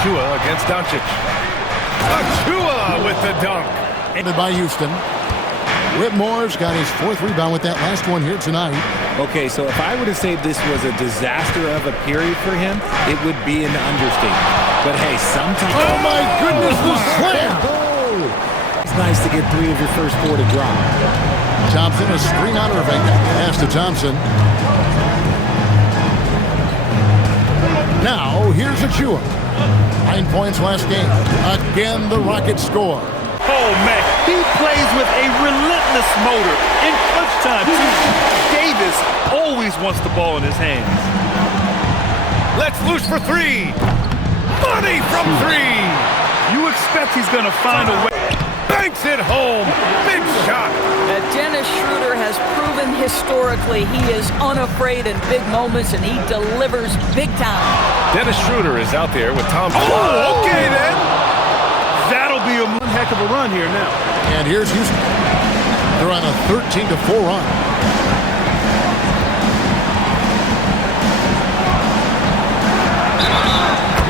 Achua against Doncic. Achua with the dunk. Ended by Houston. Whitmore's got his 4th rebound with that last one here tonight. Okay, so if I were to say this was a disaster of a period for him, it would be an understatement. But hey, sometimes... Oh my goodness, the slam! It's nice to get 3 of your first 4 to drop. Thompson, a screen on Irving. Pass to Thompson. Now, here's Achua. 9 points last game. Again, the Rockets score. Oh, man, he plays with a relentless motor in clutch time, too. Davis always wants the ball in his hands. Let's loose for 3. Money from 3. You expect he's going to find a way. Banks it home. Big shot. Dennis Schroeder has proven historically he is unafraid in big moments, and he delivers big time. Dennis Schroeder is out there with Thompson. Oh, okay, then. That'll be one heck of a run here now. And here's Houston. They're on a 13-4 run.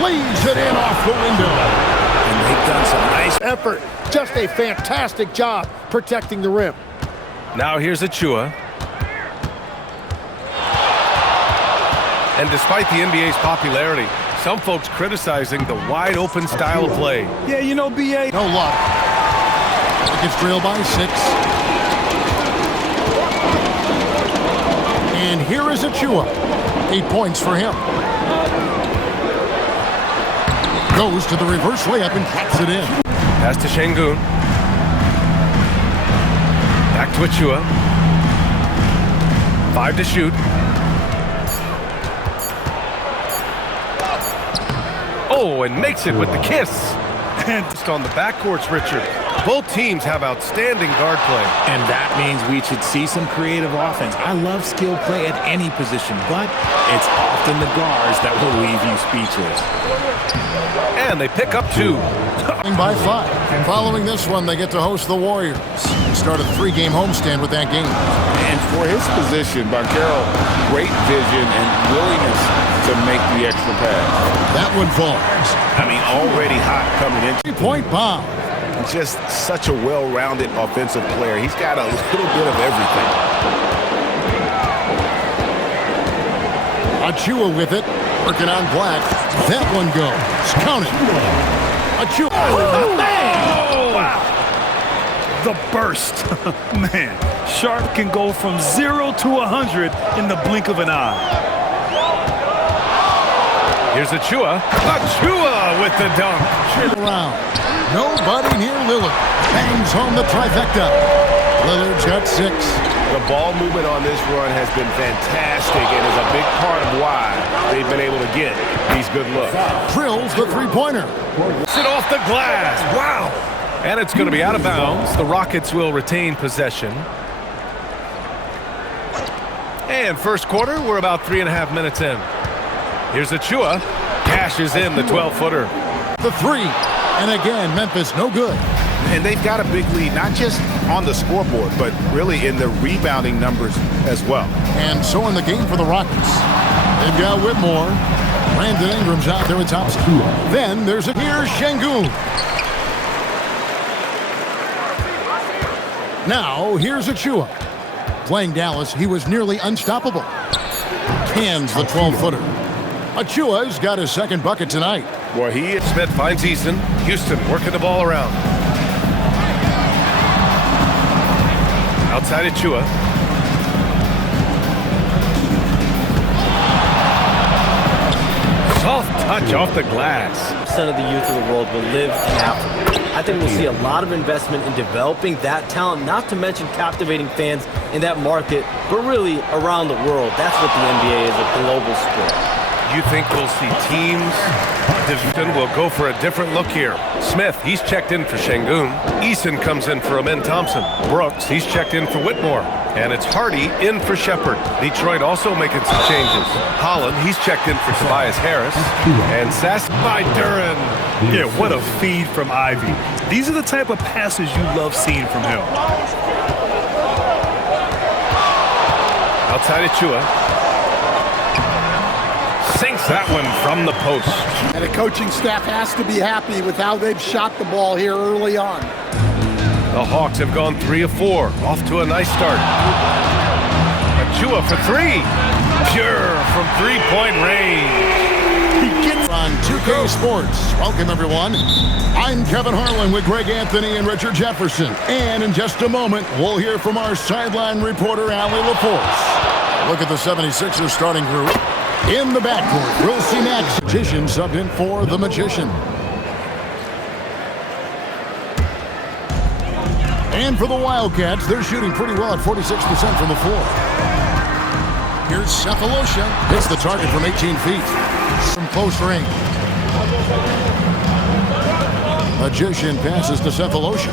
Lays it in off the window. And they've done some nice effort. Just a fantastic job protecting the rim. Now here's Achua. And despite the NBA's popularity, some folks criticizing the wide-open style of play. Yeah, you know, B.A. No luck. Gets trailed by 6. And here is Achua. 8 points for him. Goes to the reverse layup and taps it in. Pass to Şengün. Back to Achua. 5 to shoot. Oh, and makes it with the kiss. And just on the backcourts, Richard. Both teams have outstanding guard play. And that means we should see some creative offense. I love skill play at any position, but it's often the guards that will leave you speechless. And they pick up 2. By 5. Following this one, they get to host the Warriors. Start a 3-game homestand with that game. And for his position, Banchero, great vision and willingness to make the extra pass. That one falls. I mean, already hot coming in. 3-point bomb. Just such a well-rounded offensive player. He's got a little bit of everything. Achua with it. Working on Black. That one goes. Count it. Achua. Oh, man! Wow. The burst. Man, Sharp can go from 0 to 100 in the blink of an eye. Here's Achua. Achua with the dunk. Around. Nobody near Lillard. Bangs home the trifecta. Lillard's got 6. The ball movement on this run has been fantastic and is a big part of why they've been able to get these good looks. Drills the 3-pointer. Sit off the glass. Wow. And it's going to be out of bounds. The Rockets will retain possession. And first quarter, we're about 3.5 minutes in. Here's Achua. Cashes in the 12-footer. The 3. And again, Memphis no good. And they've got a big lead, not just on the scoreboard, but really in the rebounding numbers as well. And so in the game for the Rockets. They've got Whitmore. Brandon Ingram's out there with Thompson. Then there's here's Şengün. Now here's Achua. Playing Dallas, he was nearly unstoppable. Cans the 12-footer. Achua's got his second bucket tonight. Boy, Smith finds Easton. Houston working the ball around. Outside Achua. Soft touch off the glass. Percent of the youth of the world will live in Africa. I think we'll see a lot of investment in developing that talent, not to mention captivating fans in that market, but really around the world. That's what the NBA is, a global sport. You think we'll see teams? Division will go for a different look here. Smith, he's checked in for Şengün. Eason comes in for Amen Thompson. Brooks, he's checked in for Whitmore. And it's Hardy in for Shepherd. Detroit also making some changes. Holland, he's checked in for Tobias Harris. And Sass by Duran. Yeah, what a feed from Ivy. These are the type of passes you love seeing from him. Outside Achua. sinks that one from the post. And the coaching staff has to be happy with how they've shot the ball here early on. The Hawks have gone 3 of 4. Off to a nice start. Achua for 3. Pure from three-point range. On 2K Sports. Welcome, everyone. I'm Kevin Harlan with Greg Anthony and Richard Jefferson. And in just a moment, we'll hear from our sideline reporter, Allie LaForce. Look at the 76ers starting group. In the backcourt, we'll see Max Magician subbed in for the Magician. And for the Wildcats, they're shooting pretty well at 46% from the floor. Here's Cephalosha. Hits the target from 18 feet. From close range. Magician passes to Cephalosha.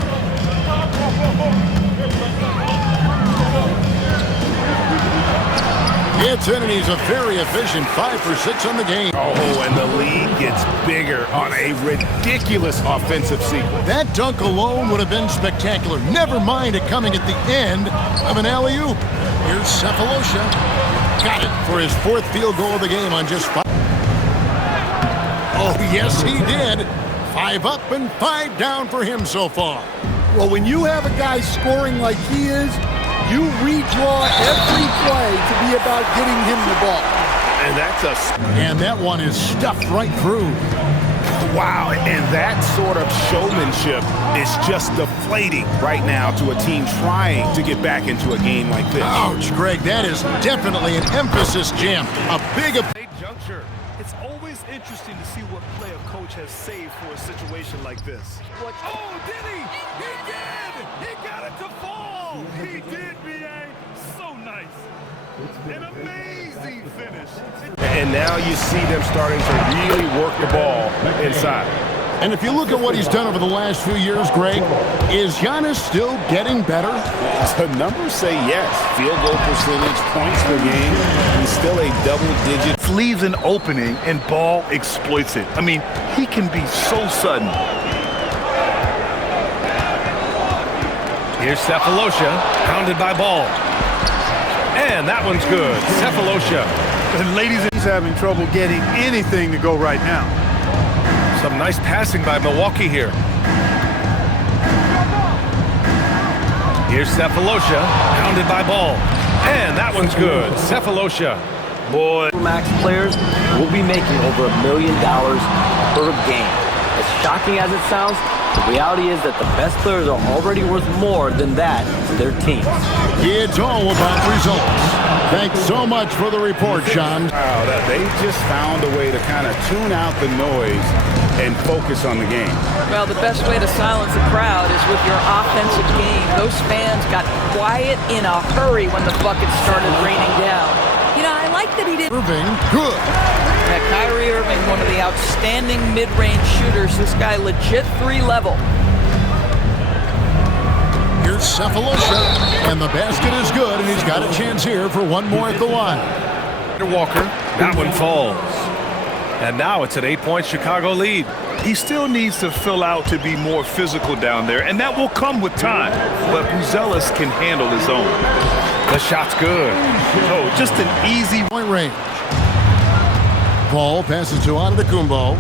Gets in, and he's a very efficient 5 for 6 on the game. Oh, and the lead gets bigger on a ridiculous offensive sequence. That dunk alone would have been spectacular. Never mind it coming at the end of an alley-oop. Here's Cephalosha. Got it for his 4th field goal of the game on just 5. Oh, yes, he did. 5 up and 5 down for him so far. Well, when you have a guy scoring like he is, you redraw every play to be about getting him the ball. And that one is stuffed right through. Wow, and that sort of showmanship is just deflating right now to a team trying to get back into a game like this. Ouch, Greg, that is definitely an emphasis jam. A big juncture. It's always interesting to see what play a coach has saved for a situation like this. Oh, did he? He did! He got it to fall! He did, B.A. So nice. An amazing finish. And now you see them starting to really work the ball inside. And if you look at what he's done over the last few years, Greg, is Giannis still getting better? The numbers say yes. Field goal percentage, points per game. He's still a double-digit. Leaves an opening and Ball exploits it. I mean, he can be so sudden. Here's Cephalosha, pounded by Ball. And that one's good. Cephalosha. And ladies, he's having trouble getting anything to go right now. Some nice passing by Milwaukee here. Here's Cephalosha, pounded by Ball. And that one's good. Cephalosha. Boy. Max players will be making over $1 million per game. As shocking as it sounds, the reality is that the best players are already worth more than that to their teams. It's all about results. Thanks so much for the report, Sean. Wow, they just found a way to kind of tune out the noise and focus on the game. Well, the best way to silence a crowd is with your offensive game. Those fans got quiet in a hurry when the buckets started raining down. You know, I like that he did. Irving, good. Yeah, Kyrie Irving, one of the outstanding mid-range shooters. This guy legit 3-level. Here's Cephalosha, and the basket is good, and he's got a chance here for one more at the line. Walker, that one falls. And now it's an 8-point Chicago lead. He still needs to fill out to be more physical down there, and that will come with time. But Buzelis can handle his own. The shot's good. Oh, just an easy point range. Ball passes to Antetokounmpo.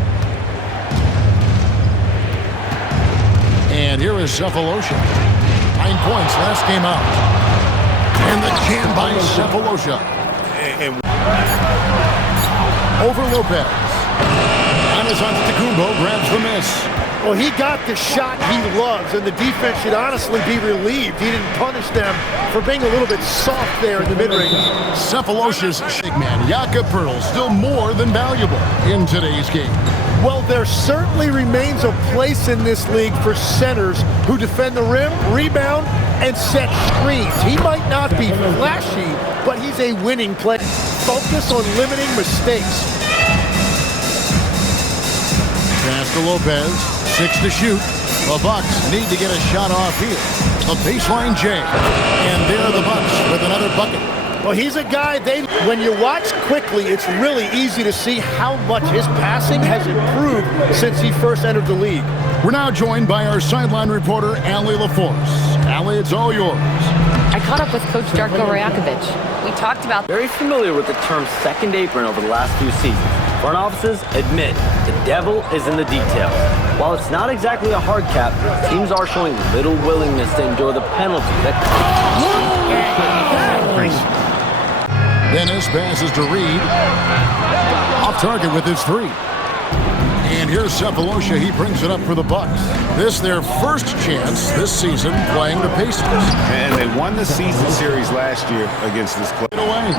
And here is Cephalosha. 9 points last game out. And the jam by Cephalosha. Over Lopez. Giannis Antetokounmpo grabs the miss. Well, he got the shot he loves, and the defense should honestly be relieved. He didn't punish them for being a little bit soft there in the mid-range. Cephalosha's big man, Jakob Poeltl, still more than valuable in today's game. Well, there certainly remains a place in this league for centers who defend the rim, rebound, and set screens. He might not be flashy, but he's a winning player. Focus on limiting mistakes. Pass to Lopez. 6 to shoot. The Bucks need to get a shot off here. The baseline J. And there are the Bucks with another bucket. Well, he's a guy, when you watch quickly, it's really easy to see how much his passing has improved since he first entered the league. We're now joined by our sideline reporter, Allie LaForce. Allie, it's all yours. I caught up with Coach Darko Rajakovic. We talked about... Very familiar with the term second apron over the last few seasons. Front offices admit the devil is in the details. While it's not exactly a hard cap, teams are showing little willingness to endure the penalty that Dennis passes to Reed. Off target with his 3. And here's Cephalosha. He brings it up for the Bucks. This their first chance this season playing the Pacers. And they won the season series last year against this club. Away.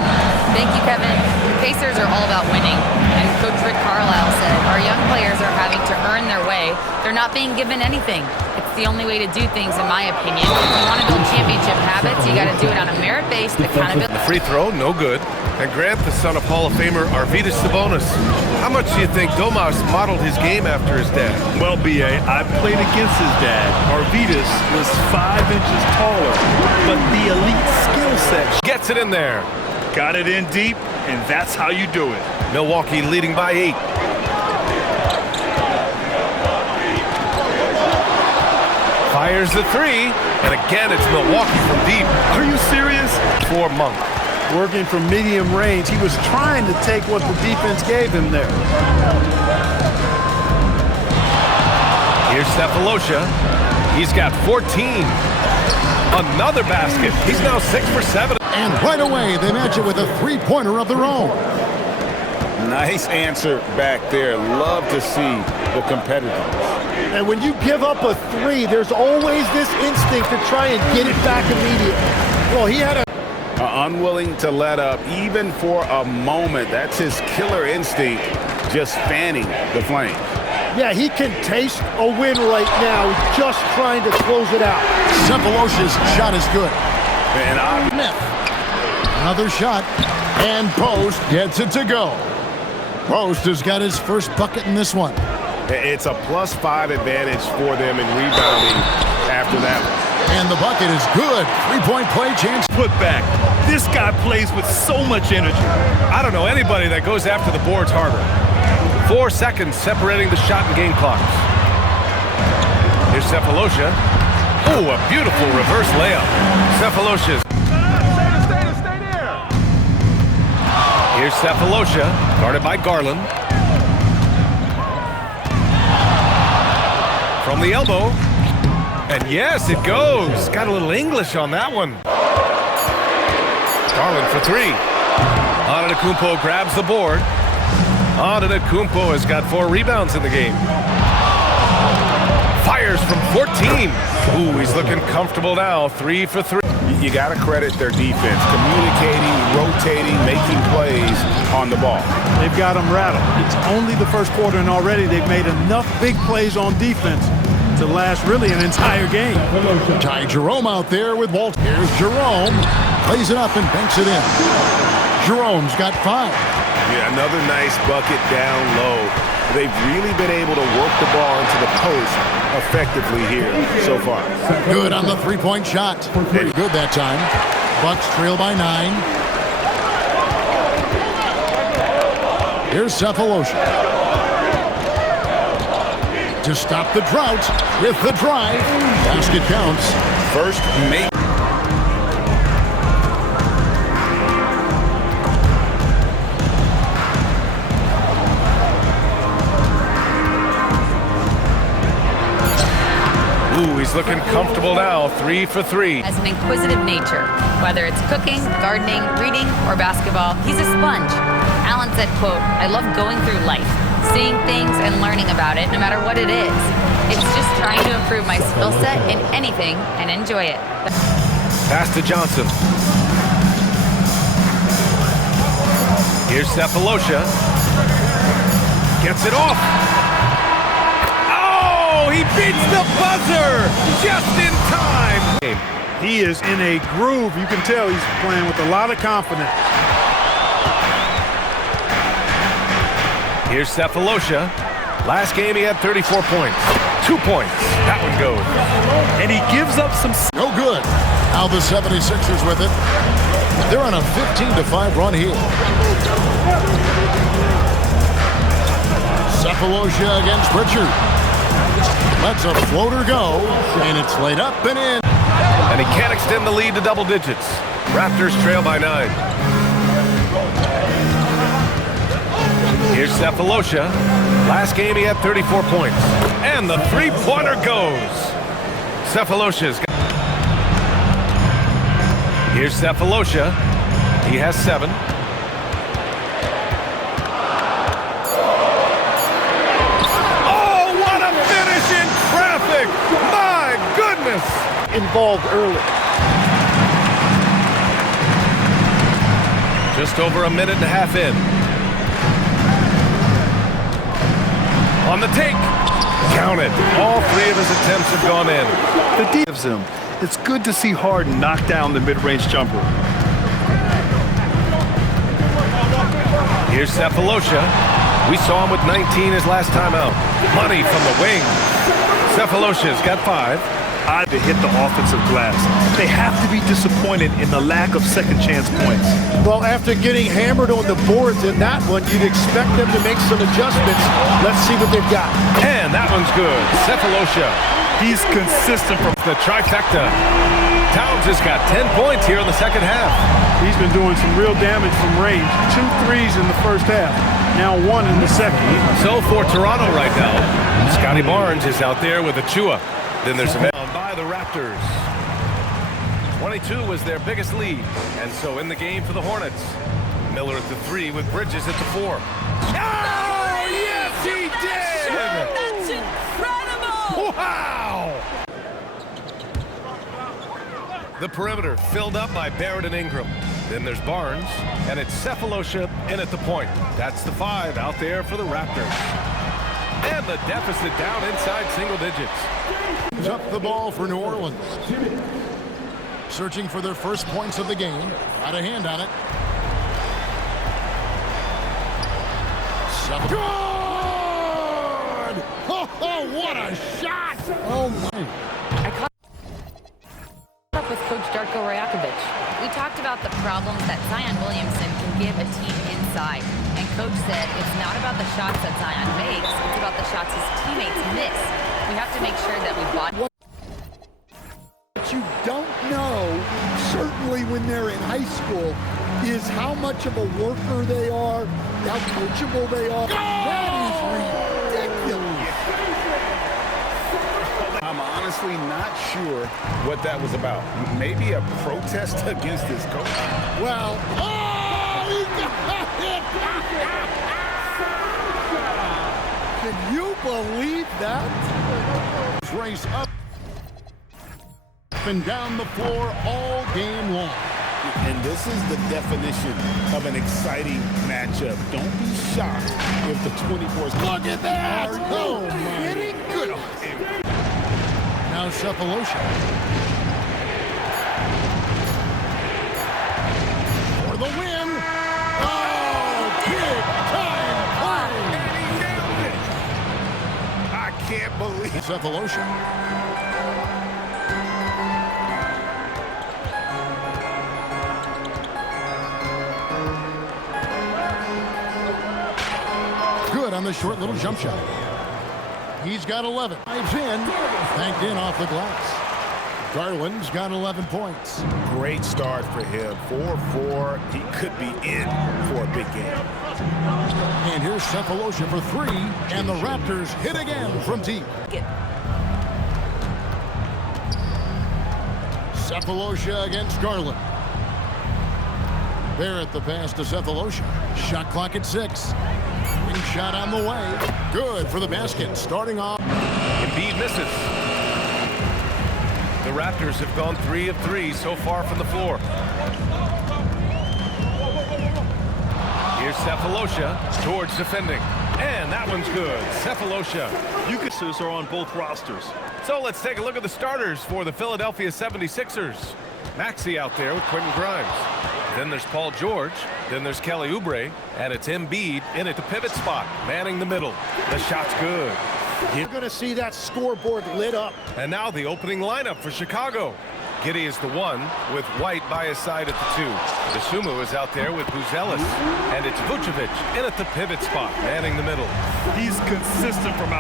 Thank you, Kevin. The Pacers are all about winning. And Coach Rick Carlisle said, our young players are having to earn their way. They're not being given anything. It's the only way to do things, in my opinion. If you want to build championship habits, you got to do it on a merit-based accountability. The free throw, no good. And Grant, the son of Hall of Famer Arvydas Sabonis. How much do you think Domas modeled his game after his dad? Well, B.A., I played against his dad. Arvydas was 5 inches taller, but the elite skill set. Gets it in there. Got it in deep, and that's how you do it. Milwaukee leading by 8. Fires the 3, and again it's Milwaukee from deep. Are you serious? For Monk. Working from medium range. He was trying to take what the defense gave him there. Here's Cephalosha. He's got 14. Another basket. He's now 6 for 7. And right away, they match it with a 3-pointer of their own. Nice answer back there. Love to see the competitiveness. And when you give up a 3, there's always this instinct to try and get it back immediately. Well, he had a Unwilling to let up even for a moment. That's his killer instinct, just fanning the flame. Yeah, he can taste a win right now. He's just trying to close it out. Cephalosha's shot is good. And Smith. Another shot. And Post gets it to go. Post has got his first bucket in this one. It's a +5 advantage for them in rebounding after that one. And the bucket is good. 3-point play chance. Put back. This guy plays with so much energy. I don't know anybody that goes after the boards harder. 4 seconds separating the shot and game clocks. Here's Cephalosha. Oh, a beautiful reverse layup. Cephalosha's. Stay there. Here's Cephalosha, guarded by Garland. From the elbow. And yes, it goes. Got a little English on that one. Garland for 3. Antetokounmpo grabs the board. Antetokounmpo has got 4 rebounds in the game. Fires from 14. Ooh, he's looking comfortable now. 3 for 3. You got to credit their defense, communicating, rotating, making plays on the ball. They've got them rattled. It's only the first quarter, and already they've made enough big plays on defense to last really an entire game. Ty Jerome out there with Walt. Here's Jerome. Plays it up and banks it in. Jerome's got 5. Yeah, another nice bucket down low. They've really been able to work the ball into the post effectively here so far. Good on the 3-point shot. Pretty good that time. Bucks trail by 9. Here's Cephalosha. To stop the drought with the drive. Basket counts. First make. Ooh, he's looking comfortable now. 3 for 3. Has an inquisitive nature. Whether it's cooking, gardening, reading, or basketball, he's a sponge. Allen said, quote, I love going through life, seeing things and learning about it no matter what it is. It's just trying to improve my skill set in anything and enjoy it. Pass to Johnson. Here's Cephalosha. Gets it off. Oh, he beats the buzzer just in time. He is in a groove. You can tell he's playing with a lot of confidence. Here's Cephalosha. Last game he had 34 points. 2 points. That one goes. And he gives up some. No good. Now the 76ers with it. They're on a 15-5 run here. Cephalosha against Richard. Lets a floater go, and it's laid up and in. And he can't extend the lead to double digits. Raptors trail by 9. Here's Cephalosha. Last game he had 34 points. And the three-pointer goes. Cephalosha's got... Here's Cephalosha. He has 7. Oh, what a finish in traffic! My goodness! Involved early. Just over a minute and a half in. On the take. Counted. All 3 of his attempts have gone in. The D gives him. It's good to see Harden knock down the mid-range jumper. Here's Cephalosha. We saw him with 19 his last time out. Money from the wing. Cephalosha's got 5. To hit the offensive glass. They have to be disappointed in the lack of second chance points. Well, after getting hammered on the boards in that one, you'd expect them to make some adjustments. Let's see what they've got. And that one's good. Cephalosha. He's consistent from The trifecta. Towns has got 10 points here in the second half. He's been doing some real damage from range. 2 threes in the first half. Now 1 in the second. So for Toronto right now, Scotty Barnes is out there with Achua. Then there's a man by the Raptors. 22 was their biggest lead. And so in the game for the Hornets. Miller at the 3 with Bridges at the 4. Oh, yes, he did! That's incredible! Wow! The perimeter filled up by Barrett and Ingram. Then there's Barnes, and it's Cephalosha in at the point. That's the 5 out there for the Raptors. And the deficit down inside single digits. Up the ball for New Orleans. Searching for their first points of the game. Got a hand on it. Good! Oh, what a shot! Oh, my. I caught up with Coach Darko Rajakovic. We talked about the problems that Zion Williamson can give a team inside. And Coach said it's not about the shots that Zion makes, it's about the shots his teammates miss. We have to make sure that we bought. What you don't know, certainly when they're in high school, is how much of a worker they are, how coachable they are. That is ridiculous. I'm honestly not sure what that was about. Maybe a protest against his coach. Well, oh, he got it! Can you believe that? Race up and down the floor all game long. And this is the definition of an exciting matchup. Don't be shocked if the 24s. Look at that! Oh, my. kidding? Good on him. Now Cephalosha. For the win. Oh, big time play! And he nailed it. I can't believe Cephalosha. Good on the short little jump shot. He's got 11. Dives in. Banked in off the glass. Garland's got 11 points. great start for him. 4-4. He could be in for a big game. And here's Cephalosha for 3. And the Raptors hit again from deep. Cephalosha against Garland. Barrett the pass to Cephalosha. Shot clock at 6. Wing shot on the way. Good for the basket. Starting off. Embiid misses. The Raptors have gone 3 of 3 so far from the floor. Here's Cephalosha towards defending. And that one's good. Cephalosha. Ucases are on both rosters. So let's take a look at the starters for the Philadelphia 76ers. Maxey out there with Quentin Grimes. Then there's Paul George. Then there's Kelly Oubre. And it's Embiid in at the pivot spot, manning the middle. The shot's good. You're going to see that scoreboard lit up. And now the opening lineup for Chicago. Giddey is the 1 with White by his side at the 2. Dosunmu is out there with Buzelis. And it's Vucevic in at the pivot spot, manning the middle. He's consistent from